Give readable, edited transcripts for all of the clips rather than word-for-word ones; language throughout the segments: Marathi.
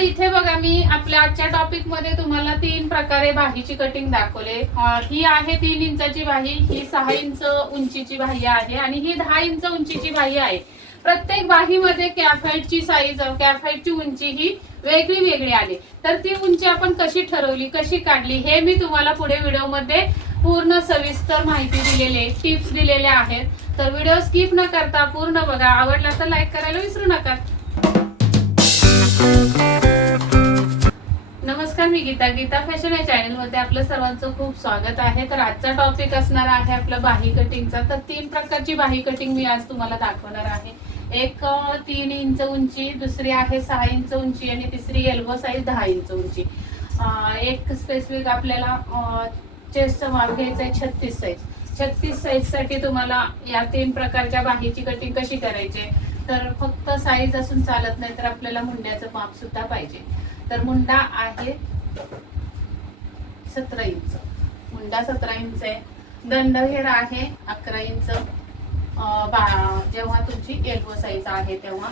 इथे बघा मी आपल्या आजच्या टॉपिक मध्ये तुम्हाला 3 प्रकारे बाहीची कटिंग दाखवले। ही आहे 3 इंचाची बाही, ही 6 इंच उंचीची बाही आहे आणि ही 10 इंच उंचीची बाही आहे। प्रत्येक बाहीमध्ये कॅफाईटची साईज, कॅफाईटची उंची ही वेगळी वेगळी आली। तर ती उंची आपण कशी ठरवली, कशी काढली हे मी तुम्हाला पुढे व्हिडिओमध्ये पूर्ण सविस्तर माहिती दिलेली, टिप्स दिलेल्या आहेत। तर व्हिडिओ स्किप न करता पूर्ण बघा। आवडला तर लाईक करायला विसरू नका। नमस्कार, मी गीता फॅशन या चॅनल मध्ये आपलं सर्वांचं खूप स्वागत आहे। तर आजचा टॉपिक असणार आहे आपलं बाही कटिंगचा। तर 3 प्रकारची बाही कटिंग मी आज तुम्हाला दाखवणार आहे। एक 3 इंच उंची, दुसरी आहे 6 इंच उंची आणि तिसरी एल्बो साईज 10 इंच उंची। एक स्पेसिफिक आपल्याला चेस्टचं माप घ्यायचं आहे 36 साईज। 36 साईज साठी तुम्हाला या 3 प्रकारच्या बाहीची कटिंग कशी करायची, तर फक्त साईज असून चालत नाही, तर आपल्याला मुंड्याचं माप सुद्धा पाहिजे। तर मुंडा आहे 17 इंच, मुंडा 17 इंच आहे। दंडघेर आहे 11 इंच। जेव्हा तुमची एल्बो साईज आहे तेव्हा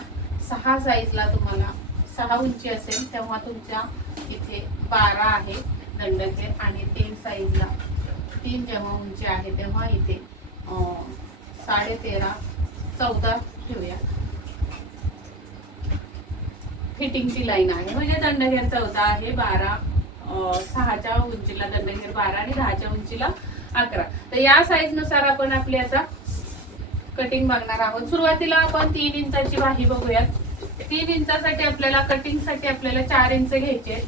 6 साईजला तुम्हाला 6 उंची असेल तेव्हा तुमच्या इथे 12 आहे दंडघेर आणि 3 साईजला 3 जेव्हा उंची आहे तेव्हा इथे 13.5 14 ठेवूया। फिटिंगची लाईन आहे म्हणजे दंडघेर 14 आहे, 12 6च्या उंचीला दंडघेर 12 आणि 10च्या उंचीला 11। तर या साईज नुसार आपण आपली आता कटिंग बघणार आहोत। सुरुवातीला आपण 3 इंचाची बाही बघूयात। 3 इंचासाठी आपल्याला कटिंग साठी आपल्याला 4 इंच घ्यायचे।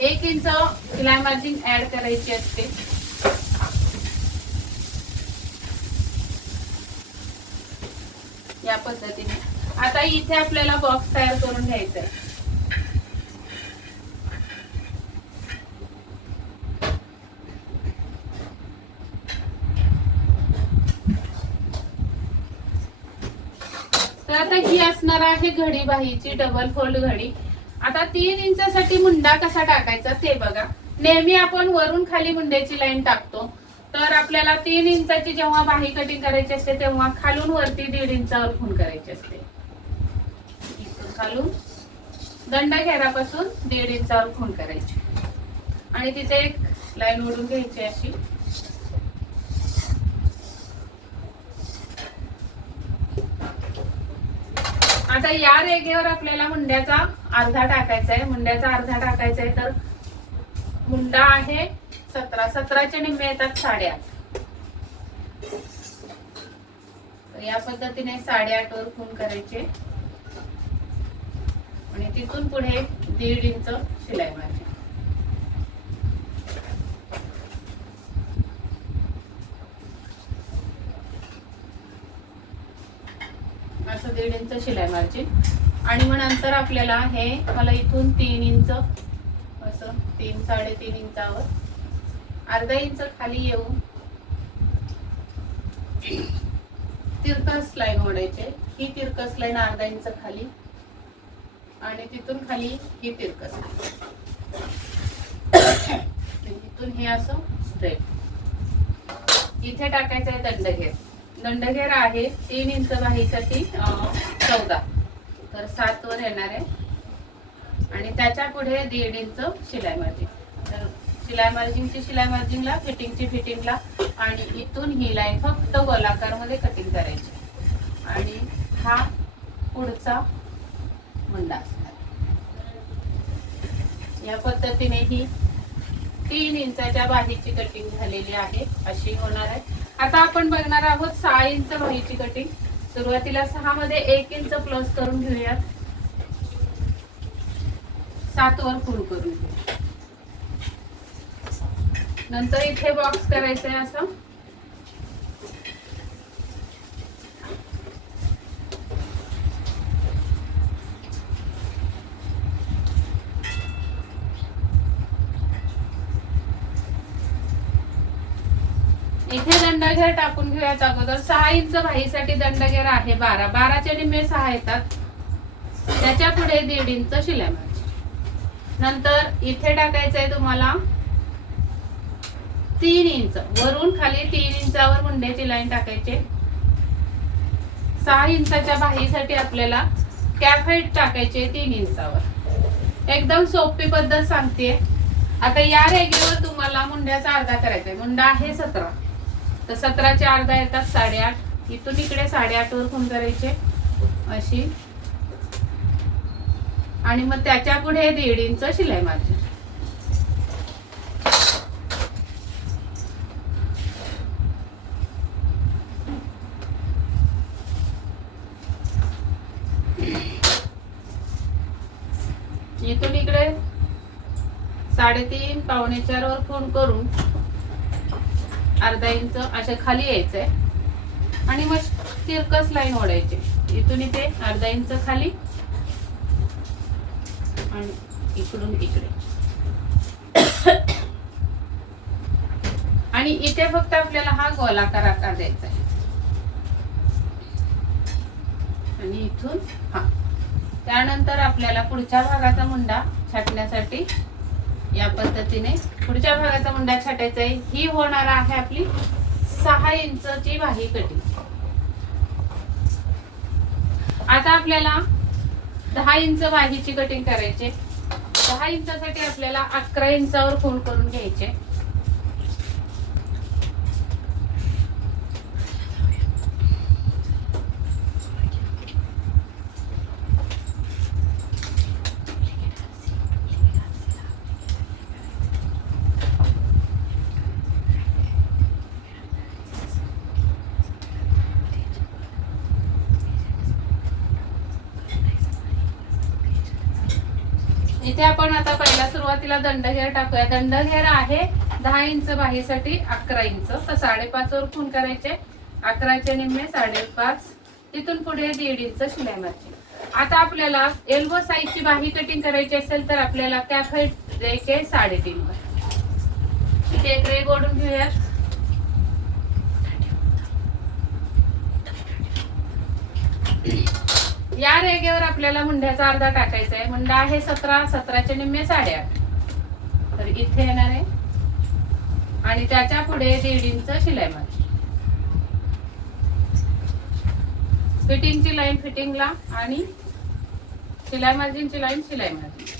1 इंच शिलाई मार्जिन ऍड करायची असते। या पद्धतीने आता इथे आपल्याला बॉक्स तयार करून घ्यायचा आहे। तर आता ही असणार आहे घडी बाहीची, डबल फोल्ड घडी। आता 3 इंचासाठी मुंडा कसा टाकायचा ते बघा। नेहमी आपण वरून खाली मुंड्याची लाईन टाकतो, तर आपल्याला 3 इंचाची जेव्हा बाही कटिंग करायची असते तेव्हा खालून वरती 1.5 इंचावर खूण करायची असते। इथून खालून दंडघेरापासून 1.5 इंचावर खूण करायची आणि तिथे एक लाईन ओढून घ्यायची अशी। आता या रेघेवर आपल्याला मुंड्याचा अर्धा टाकायचा आहे। मुंड्याचा अर्धा टाकायचा आहे तर मुंडा आहे 17, 17चे निम्मे येतात 8.5। या पद्धतीने 8.5 वर खूण करायचे आणि तिथून पुढे 1.5 इंच शिलाई मारायची। असं 1.5 इंच शिलाई मारायची आणि मग नंतर आपल्याला हे मला इथून 3 इंच असं 3 3.5 इंचावर अर्धा इंच खाली येऊन तिरकस लाईन ओढायचे। ही तिरकस लाईन अर्धा इंच खाली आणि तिथून खाली ही तिरकस इथून हे असं स्ट्रेट। इथे टाकायचं आहे दंडघेर। दंडघेर आहे 3 इंच बाहीसाठी 14, तर 7 वर येणार आहे आणि त्याच्या पुढे 1.5 इंच शिलाई मार्जिन। तर शिलाई मार्जिनची शिलाई मार्जिनला, फिटिंगची फिटिंगला आणि इथून ही लाईन फक्त गोलाकार मध्ये कटिंग करायची आणि हा पुढचा मुंडा असणार। या पद्धतीने ही 3 इंचाच्या बाहीची कटिंग झालेली आहे, अशी होणार आहे। आता आपण बघणार आहोत 6 इंच बाहीची कटिंग। सुरुवातीला 6 मध्ये 1 इंच प्लस करून घेऊयात, 7 वर खूण करून घेऊया। नंतर इथे बॉक्स करायचं आहे असं। इथे दंडघेर टाकून घेऊयात अगोदर। 6 इंच बाहीसाठी दंडघेर आहे 12, 12चे निम्मे 6 येतात, त्याच्या पुढे 1.5 इंच शिलाई मारायची। नंतर इथे टाकायचं आहे तुम्हाला 3 इंच, वरून खाली 3 इंचावर मुंड्याची लाईन टाकायची। 6 इंचाच्या बाहीसाठी आपल्याला कॅप हाईट टाकायचे 3 इंचावर. एकदम सोपी पद्धत सांगते. आता या रेगेवर तुम्हाला मुंड्याचा अर्धा करायचा आहे. मुंडा आहे 17, तर 17चे अर्धा येतात 8.5. इथून इकडे 8.5 वर खूण करायचे अशी, आणि मग त्याच्या पुढे 1.5 इंच शिलाई मार्जिन. इथून इकडे 3.5 पावणे 4 वर खूण करून अर्धा इंच असे खाली यायचंय, आणि मग तिरकस लाईन ओढायची. इथून इथे अर्धा इंच खाली आणि इकडून इकडे, आणि इथे फक्त आपल्याला हा गोलाकार आकार द्यायचा आहे. आणि इथून हा. त्यानंतर आपल्याला पुढच्या भागाचा मुंडा छाटण्यासाठी या पद्धतीने पुढच्या भागाचा मुंडा छाटायचा आहे. ही होणार आहे आपली 6 इंचची बाही कटिंग. आता आपल्याला 10 इंच बाहीची कटिंग करायची. 10 इंचासाठी आपल्याला 11 इंचावर खूण करून घ्यायचे. इथे आपण आता पहिला सुरुवातीला दंडघेर टाकूया. दंडघेर आहे 10 इंच बाहीसाठी 11 इंच, तर 5.5 वर खूण करायचे. 11चे निम्मे 5.5, तिथून पुढे 1.5 इंच शिलाई मारायची. आता आपल्याला एल्बो साईजची बाही कटिंग करायची असेल तर आपल्याला कॅप हाईट द्यायचे 3.5 वर. इथे एक रेघ ओढून घेऊया. या रेगेवर आपल्याला मुंड्याचा अर्धा टाकायचा आहे. मुंडा आहे 17, 17चे निम्मे 8.5, तर इथे येणार आहे, आणि त्याच्या पुढे 1.5 इंच शिलाई मार्जिन. फिटिंगची लाईन फिटिंगला, आणि शिलाई मार्जिनची लाईन शिलाई मार्जिन.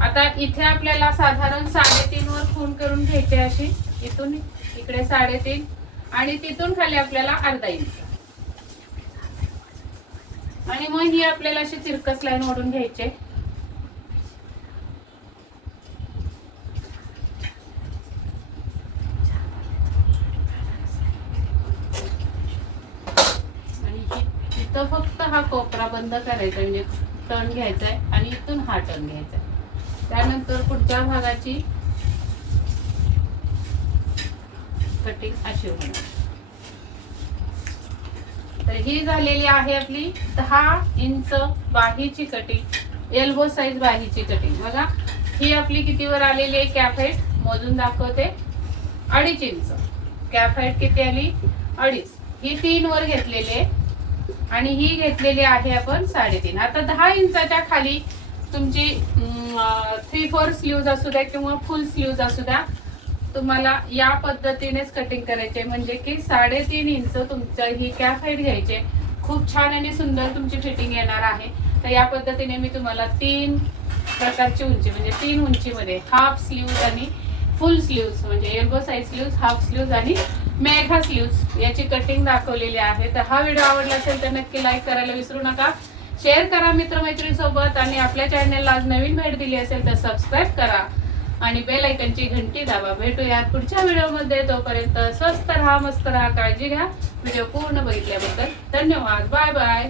आता इथे आपल्याला साधारण 3.5 वर खूण करून घ्यायची अशी. इथून इकडे 3.5, आणि तिथून खाली आपल्याला अर्धा इंच, आणि मग ही आपल्याला अशी तिरकस लाईन ओढून घ्यायची. आणि इथं फक्त हा कोपरा बंद करायचा, म्हणजे टर्न घ्यायचा आहे, आणि इथून हा टर्न घ्यायचा आहे. त्यानंतर पुढच्या भागाची कटिंग अशी होणार. तर ही झालेली आहे आपली 10 इंच बाहीची कटिंग, एल्बो साईज बाहीची कटिंग. बघा ही आपली कितीवर आलेली आहे. कॅप हाईट मोजून दाखवते 2.5 इंच. कॅप हाईट किती आली? 2.5. ही 3 वर घेतलेली आहे, आणि ही घेतलेली आहे आपण 3.5. आता 10 इंचाच्या खाली तुमची 3/4 स्लीव्ज असू द्या किंवा फुल स्लीव्ज असू द्या, तुम्हाला या पद्धतीनेच कटिंग करायचे, म्हणजे की 3.5 इंच तुमचं ही कॅप हाईट घ्यायचे. खूप छान आणि सुंदर तुमची फिटिंग येणार आहे. तर या पद्धतीने मी तुम्हाला 3 प्रकारची उंची, म्हणजे 3 उंचीमध्ये हाफ स्लीव्ज आणि फुल स्लीव्ज, म्हणजे elbow size sleeves, half sleeves आणि मेघा स्लीव्ज याची कटिंग दाखवलेली आहे. तर हा व्हिडिओ आवडला असेल तर नक्की लाईक करायला विसरू नका. शेअर करा मित्रमैत्रिणींसोबत, आणि आपल्या चॅनलला आज नवीन भेट दिली असेल तर सबस्क्राईब करा आणि बेल आयकॉनची घंटी दाबा. भेटूयात पुढच्या व्हिडिओमध्ये. तोपर्यंत स्वस्त राहा, मस्त राहा, काळजी घ्या. व्हिडिओ पूर्ण बघितल्याबद्दल धन्यवाद. Bye bye.